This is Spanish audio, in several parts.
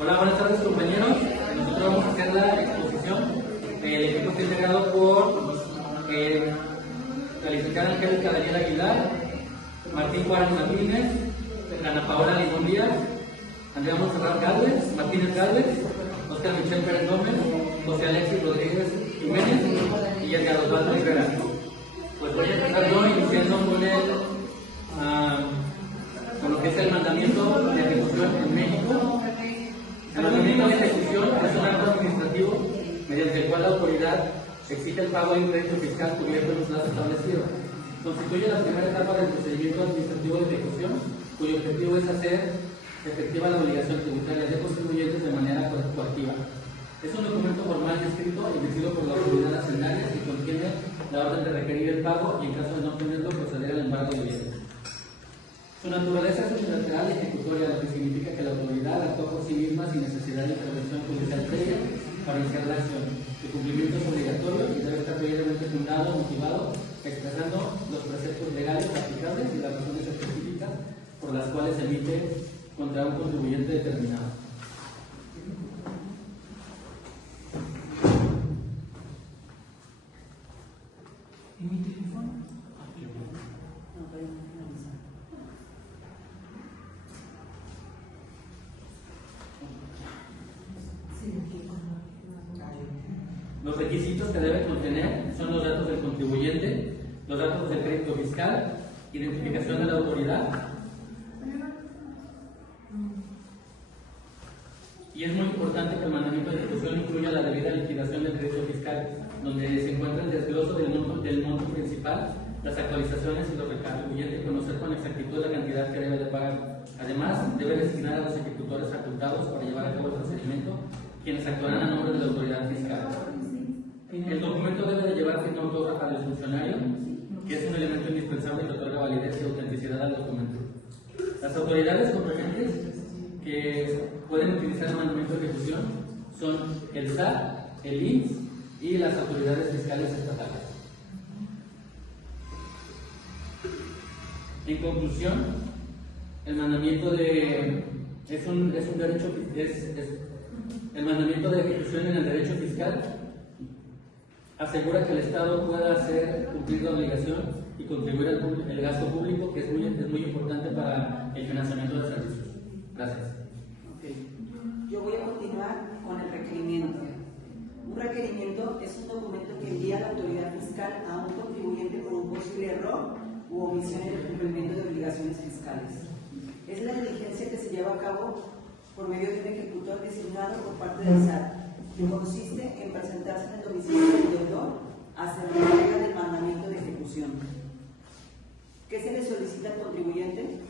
Hola, buenas tardes compañeros. Nosotros vamos a hacer la exposición. El equipo está integrado por la licenciada Angélica Daniela Aguilar, Martín Juárez Martínez, Ana Paola Limón Díaz, Andrea Monserrat Gálvez, Martínez Gálvez, Oscar Michel Pérez Gómez, José Alexis Rodríguez Jiménez y Edgar Osvaldo Rivera. Pues voy a empezar yo iniciando con lo que es el mandamiento de ejecución en México. El mandamiento de ejecución es un acto administrativo mediante el cual la autoridad exige el pago de un crédito fiscal cubierto en un plazo establecido. Constituye la primera etapa del procedimiento administrativo de ejecución, cuyo objetivo es hacer efectiva la obligación tributaria de contribuyentes de manera coactiva. Es un documento formal y escrito emitido por la autoridad hacendaria y contiene la orden de requerir el pago y, en caso de no obtenerlo, proceder al embargo de bienes. Su naturaleza es unilateral y ejecutoria, lo que significa que la autoridad actúa por sí misma sin necesidad de intervención judicial previa para iniciar la acción. Su cumplimiento es obligatorio y debe estar previamente fundado o motivado, expresando los preceptos legales aplicables y las razones específicas por las cuales se emite contra un contribuyente determinado. Los requisitos que debe contener son los datos del contribuyente, los datos del crédito fiscal, identificación de la autoridad. Y es muy importante que el mandamiento de ejecución incluya la debida liquidación del crédito fiscal, donde se encuentra el desgloso del monto principal, las actualizaciones y los recargos, conocer con exactitud la cantidad que debe de pagar. Además, debe designar a los ejecutores facultados para llevar a cabo el procedimiento, quienes actuarán a nombre de la autoridad fiscal. El documento debe de llevar firma autógrafa del funcionario, que es un elemento indispensable que otorga validez y autenticidad al documento. Las autoridades competentes que pueden utilizar el mandamiento de ejecución son el SAT, el INSS y las autoridades fiscales estatales. En conclusión, el mandamiento de el mandamiento de ejecución en el derecho fiscal asegura que el Estado pueda hacer cumplir la obligación y contribuir al gasto público, que es muy importante para el financiamiento de servicios. Gracias. Okay. Yo voy a continuar con el requerimiento. Un requerimiento es un documento que envía la autoridad fiscal a un contribuyente por un posible error u omisión en el cumplimiento de obligaciones fiscales. Es la diligencia que se lleva a cabo por medio de un ejecutor designado por parte del SAT, que consiste en presentarse en el domicilio del deudor hasta la entrega del mandamiento de ejecución. ¿Qué se le solicita al contribuyente?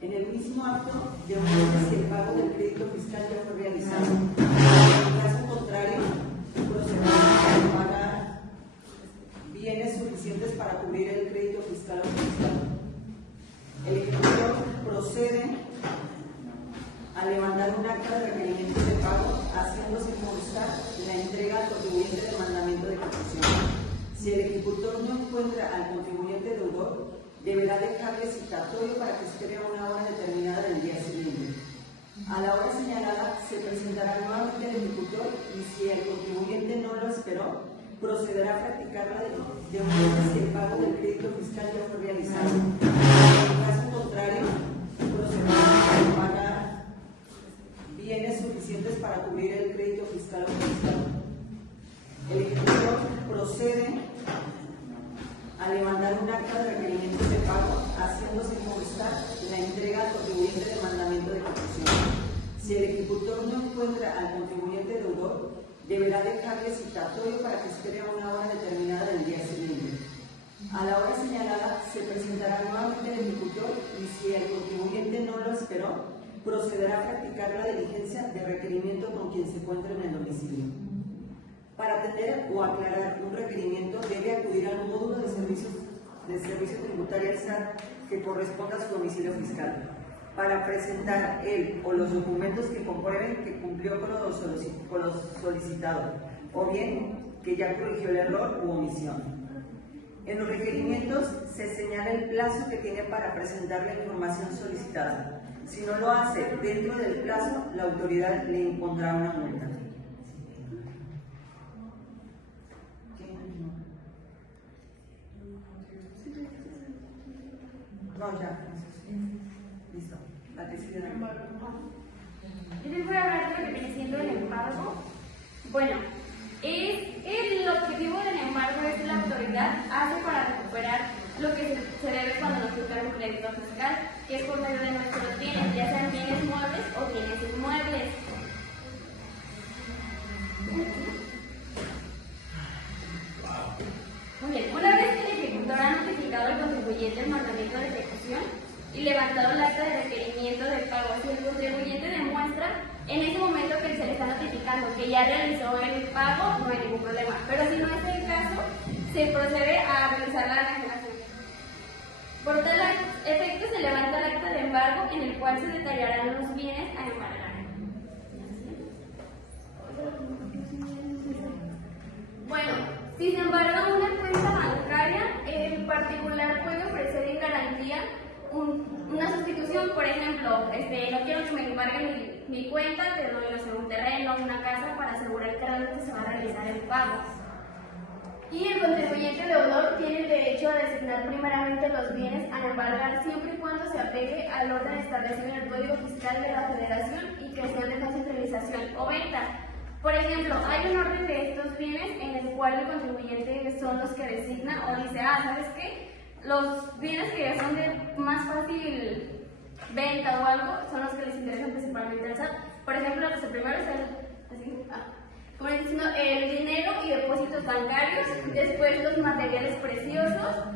En el mismo acto demuestra si el pago del crédito fiscal ya fue realizado. En caso contrario, procederá a pagar bienes suficientes para cubrir el crédito fiscal autorizado. El ejecutor procede a levantar un acta de requerimiento de pago, haciéndose constar la entrega al contribuyente del mandamiento de ejecución. Si el ejecutor no encuentra al contribuyente deudor, deberá dejarle citatorio para que espere a una hora determinada del día siguiente. A la hora señalada se presentará nuevamente el ejecutor y si el contribuyente no lo esperó, procederá a practicar la denuncia si el pago del crédito fiscal ya fue realizado. En caso contrario, procederá a pagar bienes suficientes para cubrir el crédito fiscal autorizado. El ejecutor procede a levantar un acta de requerimiento de pago, haciéndose constar la entrega al contribuyente del mandamiento de ejecución. Si el ejecutor no encuentra al contribuyente deudor, deberá dejarle citatorio para que espere a una hora determinada del día siguiente. A la hora señalada se presentará nuevamente el ejecutor y si el contribuyente no lo esperó, procederá a practicar la diligencia de requerimiento con quien se encuentra en el domicilio. Para atender o aclarar un requerimiento debe acudir al módulo de servicio tributario del SAT que corresponda a su domicilio fiscal para presentar él o los documentos que comprueben que cumplió con lo solicitado o bien que ya corrigió el error u omisión. En los requerimientos se señala el plazo que tiene para presentar la información solicitada. Si no lo hace dentro del plazo, la autoridad le impondrá una multa. No, ya. Listo. La tesis de la... Yo les voy a hablar de lo que viene siendo el embargo. Bueno, el objetivo del embargo es que la autoridad hace para recuperar lo que se debe cuando nos toca un crédito fiscal, que es por medio de nuestros bienes, ya sean bienes muebles o bienes inmuebles. Muy bien, una vez que el ejecutor ha notificado al contribuyente el mandamiento de ejecución y levantado el acta de requerimiento de pago, si el contribuyente demuestra en ese momento que se le está notificando que ya realizó el pago, no hay ningún problema. Pero si no es el caso, se procede a realizar la enajenación. Por tal efecto, se levanta el acta de embargo en el cual se detallarán los bienes a embargar. Bueno, si se embarga una cuenta bancaria, el particular puede ofrecer en garantía una sustitución. Por ejemplo, no quiero que me embarguen mi cuenta, te doy, no sé, un terreno, una casa, para asegurar que realmente se va a realizar el pago. Y el contribuyente deudor tiene el derecho a designar primeramente los bienes a embargar siempre y cuando se apegue al orden establecido en el Código Fiscal de la Federación y que sea de fácil realización o venta. Por ejemplo, hay un orden de estos bienes en el cual el contribuyente son los que designa o dice, ¿sabes qué? Los bienes que son de más fácil venta o algo son los que les interesan principalmente al SAT. Por ejemplo, el primero es el dinero y depósitos bancarios, después los materiales preciosos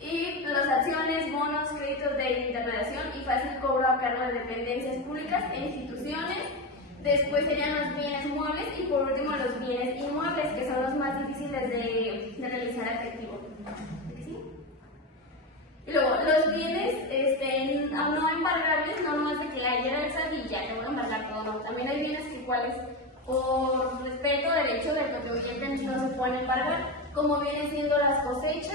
y las acciones, bonos, créditos de intermediación y fácil cobro a cargo de dependencias públicas e instituciones. Después serían los bienes muebles y por último los bienes inmuebles, que son los más difíciles de realizar a efectivo. ¿Sí? Y luego, los bienes no embargables, no nomás de que la hiera el SAT y ya, que voy a embargar todo, no. También hay bienes que cuales por respeto al derecho del contribuyente no se pueden embargar, como vienen siendo las cosechas,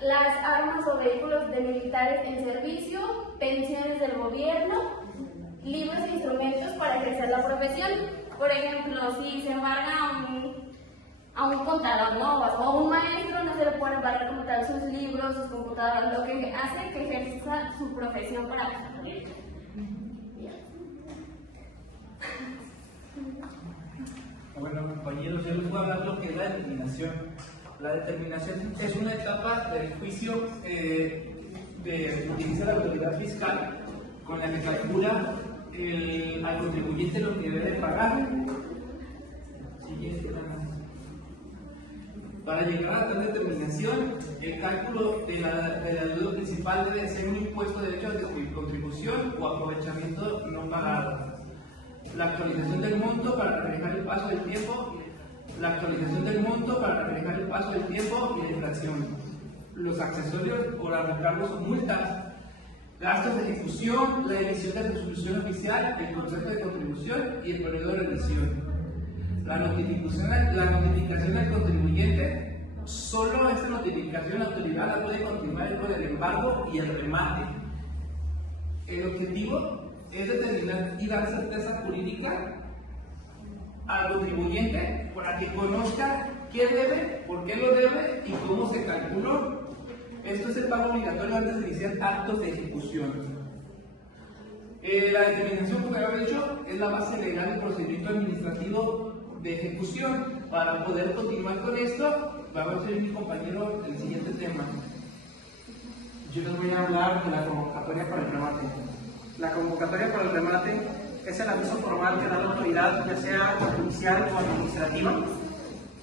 las armas o vehículos de militares en servicio, pensiones del gobierno, libros e instrumentos para ejercer la profesión. Por ejemplo, si se embarga a un contador, ¿no? O a un maestro, no se le puede embargar como tal sus libros, sus computadoras, lo que hace que ejerza su profesión para la familia. Bueno, compañeros, yo les voy a hablar lo que es la determinación. La determinación es una etapa del juicio que utiliza la autoridad fiscal con la que calcula al contribuyente lo que debe pagar. Para llegar a tal determinación, el cálculo de la deuda principal debe ser un impuesto de derecho de contribución o aprovechamiento no pagado. La actualización del monto para reflejar el paso del tiempo, y la inflación. Los accesorios o los recargos o multas, gastos de ejecución, la emisión de resolución oficial, el concepto de contribución y el periodo de revisión. La notificación al contribuyente, solo esta notificación la autoridad la puede continuar con el embargo y el remate. El objetivo es determinar y dar certeza jurídica al contribuyente para que conozca qué debe, por qué lo debe y cómo se calculó. Esto es el pago obligatorio antes de iniciar actos de ejecución. La determinación, como había dicho, es la base legal del procedimiento administrativo de ejecución. Para poder continuar con esto, va a ser mi compañero el siguiente tema. Yo les voy a hablar de la convocatoria para el remate. La convocatoria para el remate es el aviso formal que da la autoridad, ya sea judicial o administrativa,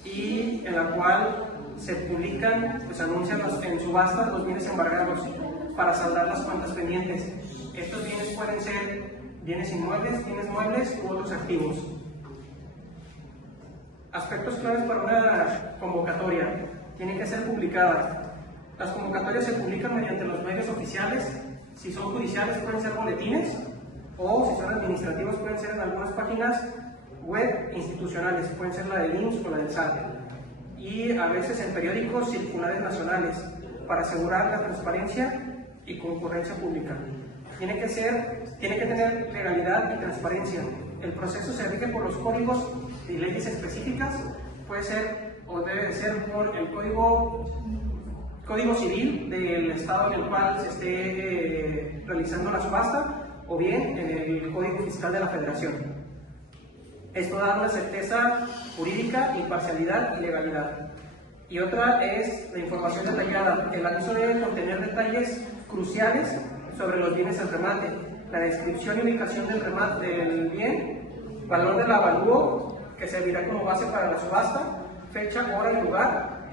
y en la cual se publican, pues anuncian en subasta los bienes embargados para saldar las cuentas pendientes. Estos bienes pueden ser bienes inmuebles, bienes muebles u otros activos. Aspectos claves para una convocatoria: tiene que ser publicada. Las convocatorias se publican mediante los medios oficiales. Si son judiciales pueden ser boletines, o si son administrativos pueden ser en algunas páginas web institucionales, pueden ser la del IMSS o la del SAT, y a veces en periódicos circulares nacionales para asegurar la transparencia y concurrencia pública. Tiene que tener legalidad y transparencia. El proceso se rige por los códigos y leyes específicas, puede ser o debe ser por el código civil del estado en el cual se esté realizando la subasta, o bien en el Código Fiscal de la Federación. Esto da una certeza jurídica, imparcialidad y legalidad. Y otra es la información detallada. El aviso debe contener detalles cruciales sobre los bienes en remate, la descripción y ubicación del bien, valor del avalúo que servirá como base para la subasta, fecha, hora y lugar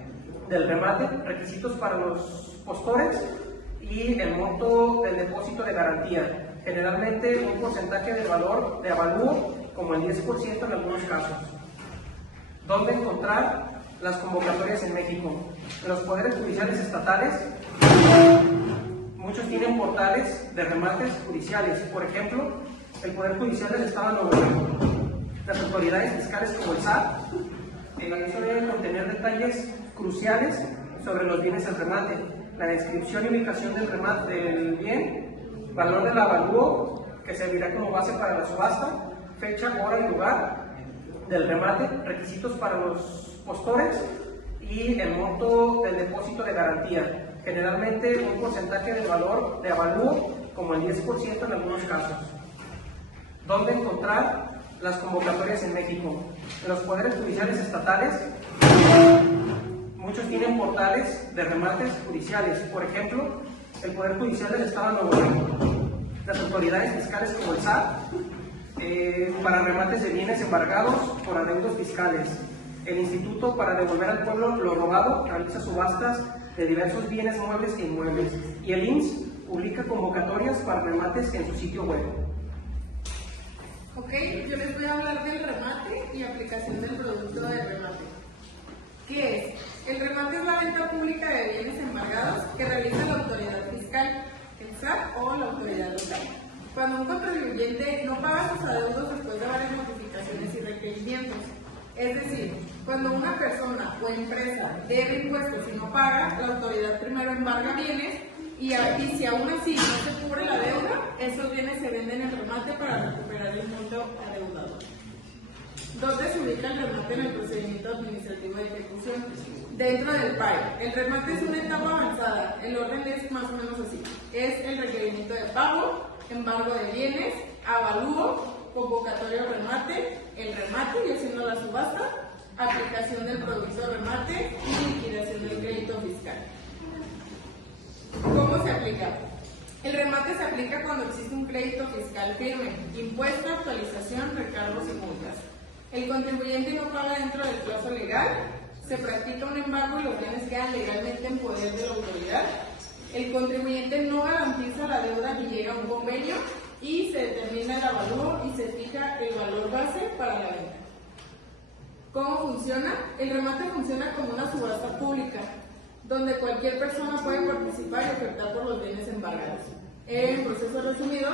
del remate, requisitos para los postores y el monto del depósito de garantía. Generalmente un porcentaje del valor de avalúo, como el 10% en algunos casos. ¿Dónde encontrar las convocatorias en México? En los poderes judiciales estatales, muchos tienen portales de remates judiciales. Por ejemplo, el Poder Judicial del Estado de Nuevo León, las autoridades fiscales como el SAT. El aviso debe contener detalles cruciales sobre los bienes en remate, la descripción y ubicación del bien, valor del avalúo que servirá como base para la subasta, fecha, hora y lugar del remate, requisitos para los postores y el monto del depósito de garantía. Generalmente un porcentaje del valor de avalúo, como el 10% en algunos casos. ¿Dónde encontrar las convocatorias en México? En los poderes judiciales estatales, muchos tienen portales de remates judiciales. Por ejemplo, el Poder Judicial del Estado de Nuevo León, las autoridades fiscales como el SAT, para remates de bienes embargados por adeudos fiscales. El Instituto para Devolver al Pueblo lo Robado realiza subastas de diversos bienes muebles e inmuebles. Y el IMSS publica convocatorias para remates en su sitio web. Ok, yo les voy a hablar del remate y aplicación del producto de remate. ¿Qué es? El remate es la venta pública de bienes embargados que realiza la autoridad fiscal, el SAT o la autoridad local. Cuando un contribuyente no paga sus adeudos después de varias notificaciones y requerimientos, es decir, cuando una persona o empresa debe impuestos y no paga, la autoridad primero embarga bienes y si aún así no se cubre la deuda, esos bienes se venden en remate para recuperar el monto adeudado. ¿Dónde se ubica el remate en el procedimiento administrativo de ejecución? Dentro del PAE. El remate es una etapa avanzada. El orden es más o menos así. Es el requerimiento de pago, embargo de bienes, avalúo, convocatorio remate, el remate y haciendo la subasta, aplicación del producto remate y liquidación del crédito fiscal. ¿Cómo se aplica? El remate se aplica cuando existe un crédito fiscal firme, impuesto, actualización, recargos y multas. El contribuyente no paga dentro del plazo legal, se practica un embargo y los bienes quedan legalmente en poder de la autoridad. El contribuyente no garantiza la deuda ni llega a un convenio y se determina el avalúo y se fija el valor base para la venta. ¿Cómo funciona? El remate funciona como una subasta pública, donde cualquier persona puede participar y ofertar por los bienes embargados. En proceso resumido,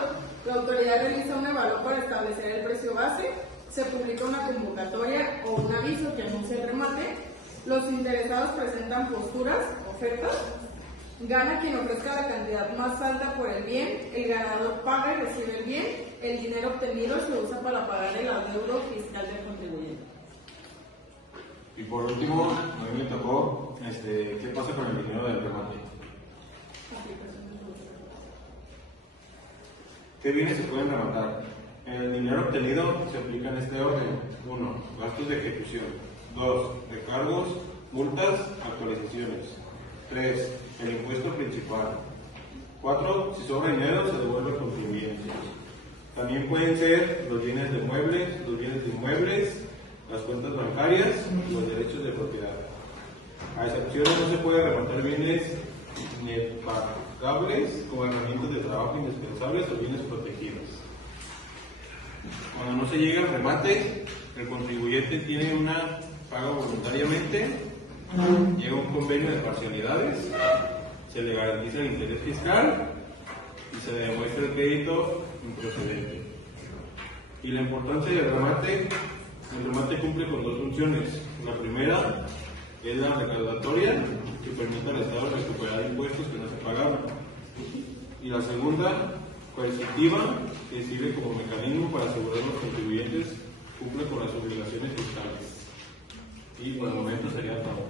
la autoridad realiza un evalúo para establecer el precio base, se publica una convocatoria o un aviso que anuncia el remate, los interesados presentan posturas, ofertas, gana quien ofrezca la cantidad más alta por el bien, el ganador paga y recibe el bien, el dinero obtenido se usa para pagar el adeudo fiscal del contribuyente. Y por último, a mí me tocó, ¿qué pasa con el dinero del remate? ¿Qué bienes se pueden rematar? El dinero obtenido se aplica en este orden. 1. Gastos de ejecución. 2. Recargos, multas, actualizaciones. 3. El impuesto principal. 4. Si sobra dinero, se devuelve al contribuyente. También pueden ser los bienes de muebles, los bienes de inmuebles, las cuentas bancarias y los derechos de propiedad. A excepción, no se puede rematar bienes nepagables como herramientas de trabajo indispensables o bienes protegidos. Cuando no se llega al remate, el contribuyente tiene una paga voluntariamente, llega un convenio de parcialidades, se le garantiza el interés fiscal y se le demuestra el crédito improcedente. Y la importancia del remate, el remate cumple con dos funciones. La primera es la recaudatoria, que permite al Estado recuperar impuestos que no se pagaron. Y la segunda, Coercitiva, que sirve como mecanismo para asegurar que los contribuyentes cumplan con las obligaciones fiscales. Y por el momento sería todo.